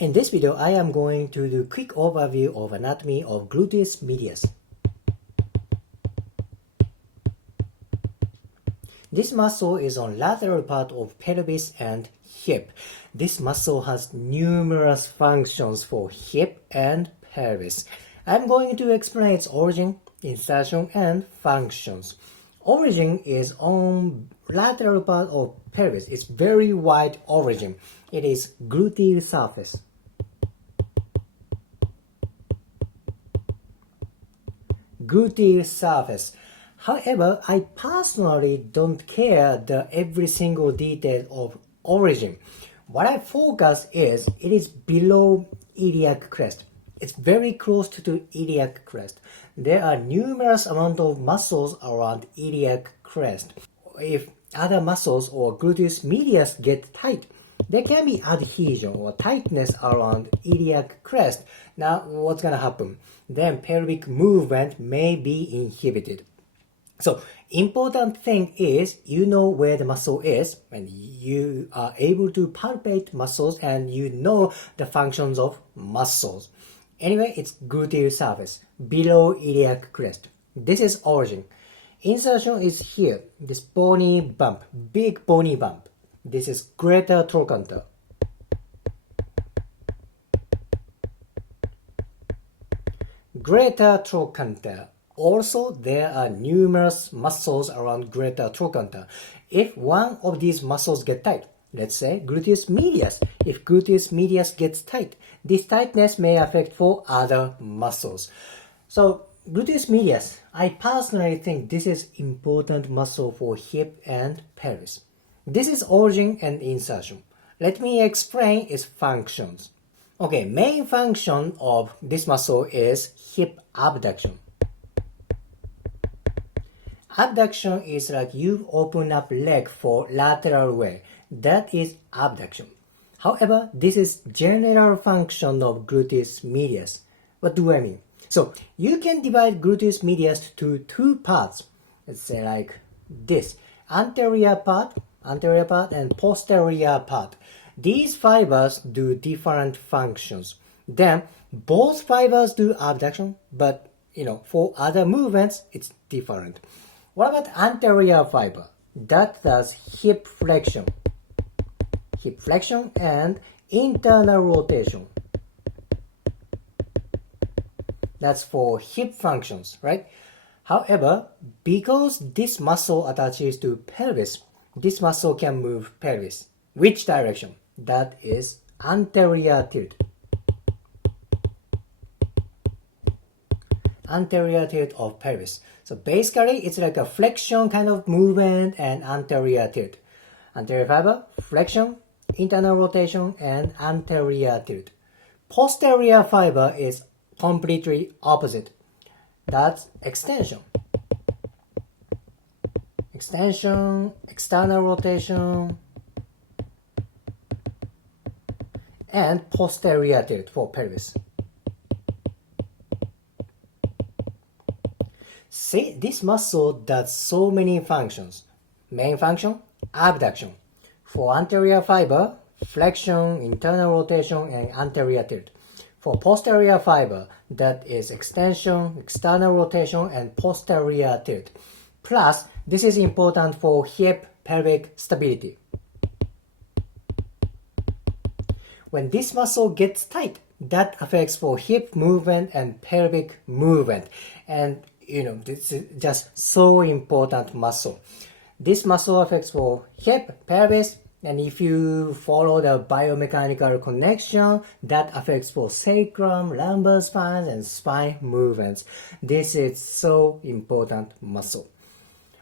In this video, I am going to do a quick overview of anatomy of gluteus medius. This muscle is on lateral part of pelvis and hip. This muscle has numerous functions for hip and pelvis. I'm going to explain its origin, insertion, and functions. Origin is on lateral part of pelvis. It's very wide origin. It is gluteal surface. Gluteal surface. However, I personally don't care the every single detail of origin. What I focus is it is below iliac crest. It's very close to iliac crest. There are numerous amount of muscles around iliac crest. If other muscles or gluteus medius get tight, there can be adhesion or tightness around iliac crest. Now, what's gonna happen? Then pelvic movement may be inhibited. So, important thing is you know where the muscle is and you are able to palpate muscles and you know the functions of muscles. Anyway, it's gluteal surface, below iliac crest. This is origin. Insertion is here, this bony bump, big bony bump. This is greater trochanter. Greater trochanter. Also, there are numerous muscles around greater trochanter. If one of these muscles get tight, let's say gluteus medius, if gluteus medius gets tight, this tightness may affect for other muscles. So, gluteus medius, I personally think this is important muscle for hip and pelvis. This is origin and insertion. Let me explain its functions. Okay, main function of this muscle is hip abduction. Abduction is like you open up leg for lateral way. That is abduction. However, this is general function of gluteus medius. What do I mean? So, you can divide gluteus medius to two parts. Let's say like this. Anterior part and posterior part. These fibers do different functions. Then, both fibers do abduction, but for other movements, it's different. What about anterior fiber? That does hip flexion. Hip flexion and internal rotation. That's for hip functions, right? However, because this muscle attaches to pelvis, this muscle can move pelvis. Which direction? That is anterior tilt. Anterior tilt of pelvis. So basically, it's like a flexion kind of movement and anterior tilt. Anterior fiber, flexion, internal rotation, and anterior tilt. Posterior fiber is completely opposite. That's extension. Extension, external rotation, and posterior tilt for pelvis. See, this muscle does so many functions. Main function, abduction. For anterior fiber, flexion, internal rotation, and anterior tilt. For posterior fiber, that is extension, external rotation, and posterior tilt. Plus, this is important for hip pelvic stability. When this muscle gets tight, that affects for hip movement and pelvic movement. And this is just so important muscle. This muscle affects for hip, pelvis, and if you follow the biomechanical connection, that affects for sacrum, lumbar spine, and spine movements. This is so important muscle.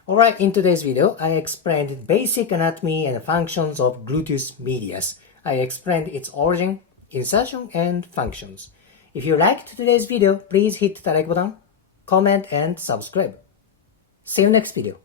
Alright, in today's video, I explained basic anatomy and functions of gluteus medius. I explained its origin, insertion, and functions. If you liked today's video, please hit the like button, comment, and subscribe. See you next video.